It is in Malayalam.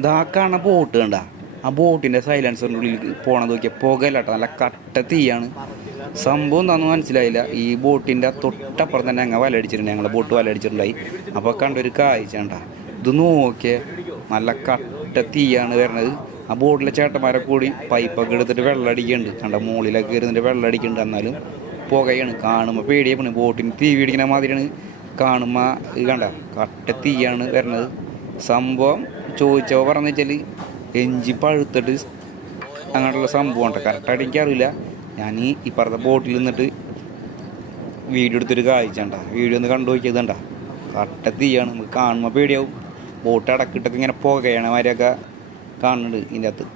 ഇതാ കാണുന്ന ബോട്ട് കണ്ട ആ ബോട്ടിൻ്റെ സൈലൻസറിൻ്റെ ഉള്ളിൽ പോകണത് നോക്കിയാൽ പുകയില്ല കേട്ടോ, നല്ല കട്ട തീയാണ്. സംഭവം എന്താണെന്ന് മനസ്സിലായില്ല. ഈ ബോട്ടിൻ്റെ തൊട്ടപ്പുറം തന്നെ ഞങ്ങൾ വലയടിച്ചിട്ടുണ്ട്, ഞങ്ങളെ ബോട്ട് വലയടിച്ചിട്ടുണ്ടായി. അപ്പോൾ കണ്ടൊരു കാഴ്ച കണ്ട, ഇത് നോക്കിയേ, നല്ല കട്ട തീയാണ് വരണത്. ആ ബോട്ടിലെ ചേട്ടന്മാരെ കൂടി പൈപ്പൊക്കെ എടുത്തിട്ട് വെള്ളം അടിക്കുന്നുണ്ട് കണ്ട, മുകളിലൊക്കെ ഇരുന്നിട്ട് വെള്ളം അടിക്കുന്നുണ്ട്. എന്നാലും പുകയാണ്, കാണുമ്പോൾ പേടിയാണ്. ബോട്ടിന് തീ പിടിക്കുന്ന മാതിരിയാണ് കാണുമ്പോൾ. ഇത് കണ്ട കട്ട തീയാണ് വരണത്. സംഭവം ചോദിച്ചപ്പോൾ പറഞ്ഞു വെച്ചാൽ എഞ്ചി പഴുത്തിട്ട് അങ്ങനെയുള്ള സംഭവം ഉണ്ട്. കറക്റ്റായിട്ട് എനിക്കറിയില്ല. ഞാൻ ഈ ഇപ്പുറത്തെ ബോട്ടിൽ നിന്നിട്ട് വീഡിയോ എടുത്തിട്ട് കാഴ്ച കണ്ട, വീഡിയോ ഒന്ന് കണ്ടു നോക്കിയത് കണ്ട, കട്ട തീയാണ്. നമുക്ക് കാണുമ്പോൾ പേടിയാവും. ബോട്ട് അടക്കിട്ടൊക്കെ ഇങ്ങനെ പുകയണ മാതിരിയൊക്കെ കാണുന്നുണ്ട് ഇതിൻ്റെ അകത്ത്.